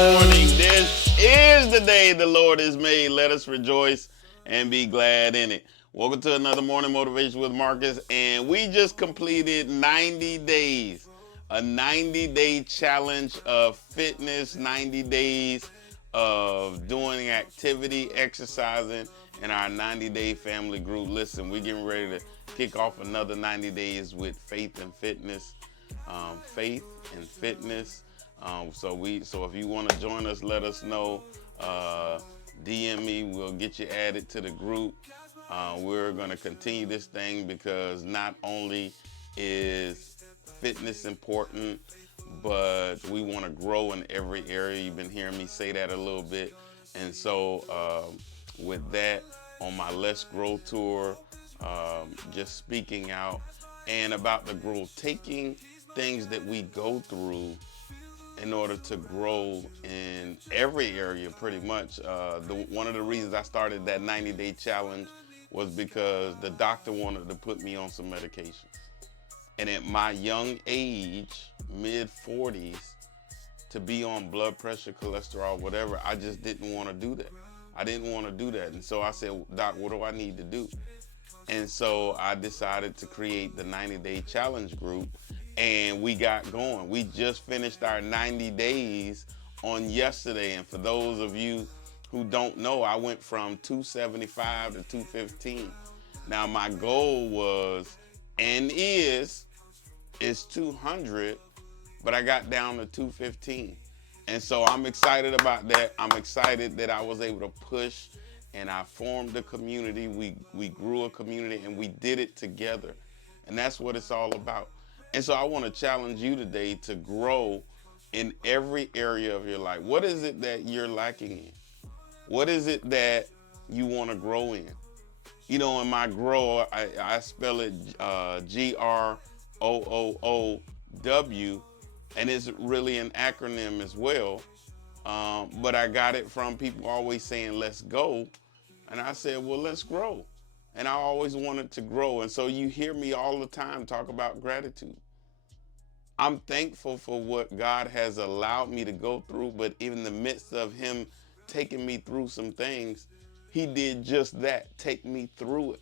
morning. This is the day the Lord has made. Let us rejoice and be glad in it. Welcome to another morning motivation with Marcus, and we just completed 90 days, a 90-day challenge of fitness, 90 days of doing activity, exercising in our 90-day family group. Listen, we're getting ready to kick off another 90 days with faith and fitness. Faith and fitness. So if you want to join us, let us know. DM me. We'll get you added to the group. We're going to continue this thing because not only is fitness important, but we want to grow in every area. You've been hearing me say that a little bit. And so with that, on my Let's Grow tour, just speaking out and about the growth, taking things that we go through in order to grow in every area pretty much. One of the reasons I started that 90-day challenge was because the doctor wanted to put me on some medication. And at my young age, mid 40s, to be on blood pressure, cholesterol, whatever, I just didn't want to do that. I didn't want to do that. And so I said, Doc, what do I need to do? And so I decided to create the 90-day challenge group, and we got going. We just finished our 90 days on yesterday. And for those of you who don't know, I went from 275 to 215. Now my goal was and is 200, but I got down to 215. And so I'm excited about that. I'm excited that I was able to push, and I formed a community. We grew a community, and we did it together. And that's what it's all about. And so I want to challenge you today to grow in every area of your life. What is it that you're lacking in? What is it that you want to grow in? You know, in my grow, I spell it GROOOW, and it's really an acronym as well. But I got it from people always saying, let's go. And I said, well, let's grow. And I always wanted to grow. And so you hear me all the time talk about gratitude. I'm thankful for what God has allowed me to go through, but in the midst of Him taking me through some things, He did just that, take me through it.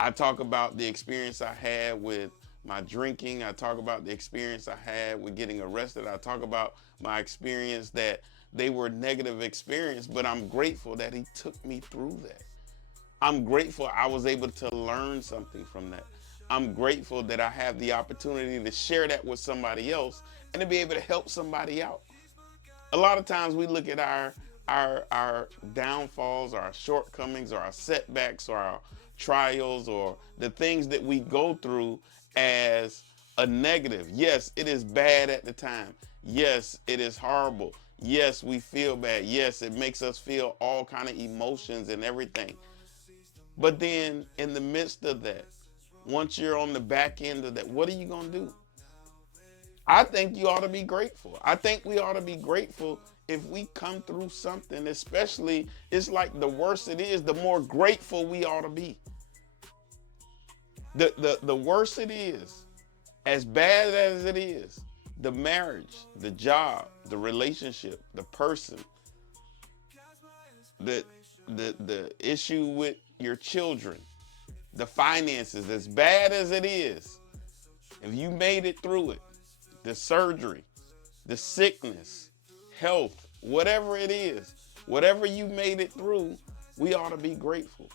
I talk about the experience I had with my drinking. I talk about the experience I had with getting arrested. I talk about my experience that they were negative experience, but I'm grateful that He took me through that. I'm grateful I was able to learn something from that. I'm grateful that I have the opportunity to share that with somebody else and to be able to help somebody out. A lot of times we look at our downfalls, our shortcomings, or our setbacks, or our trials, or the things that we go through as a negative. Yes, it is bad at the time. Yes, it is horrible. Yes, we feel bad. Yes, it makes us feel all kind of emotions and everything. But then in the midst of that, once you're on the back end of that, what are you going to do? I think you ought to be grateful. I think we ought to be grateful if we come through something, especially it's like the worse it is, the more grateful we ought to be. The worse it is, as bad as it is, the marriage, the job, the relationship, the person, the issue with your children, the finances, as bad as it is, if you made it through it, the surgery, the sickness, health, whatever it is, whatever you made it through, we ought to be grateful.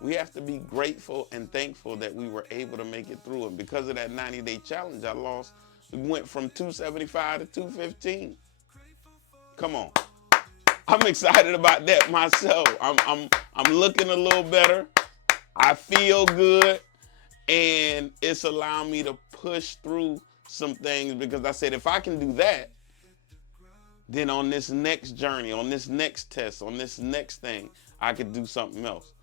We have to be grateful and thankful that we were able to make it through. And because of that 90-day challenge, we went from 275 to 215. Come on. I'm excited about that myself. I'm looking a little better. I feel good, and it's allowing me to push through some things because I said, if I can do that, then on this next journey, on this next test, on this next thing, I could do something else.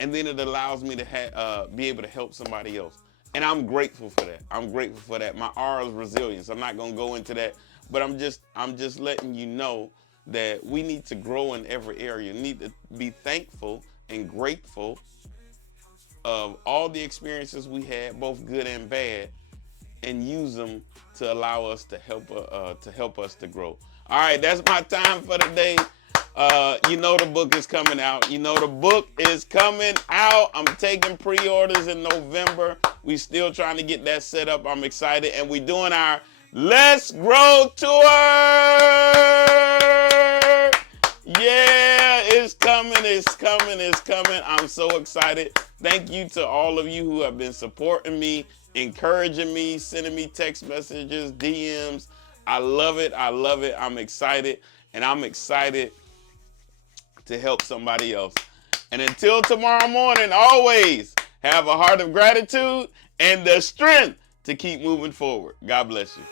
And then it allows me to be able to help somebody else. And I'm grateful for that. I'm grateful for that. My R is resilience. I'm not gonna go into that, but I'm just letting you know that we need to grow in every area. We need to be thankful and grateful of all the experiences we had, both good and bad, and use them to allow us to help us to grow. All right, that's my time for today. You know the book is coming out. You know the book is coming out. I'm taking pre-orders in November. We still trying to get that set up. I'm excited. And we doing our Let's Grow Tour. Yeah, it's coming, it's coming, it's coming. I'm so excited. Thank you to all of you who have been supporting me, encouraging me, sending me text messages, DMs. I love it. I love it. I'm excited. And I'm excited to help somebody else. And until tomorrow morning, always have a heart of gratitude and the strength to keep moving forward. God bless you.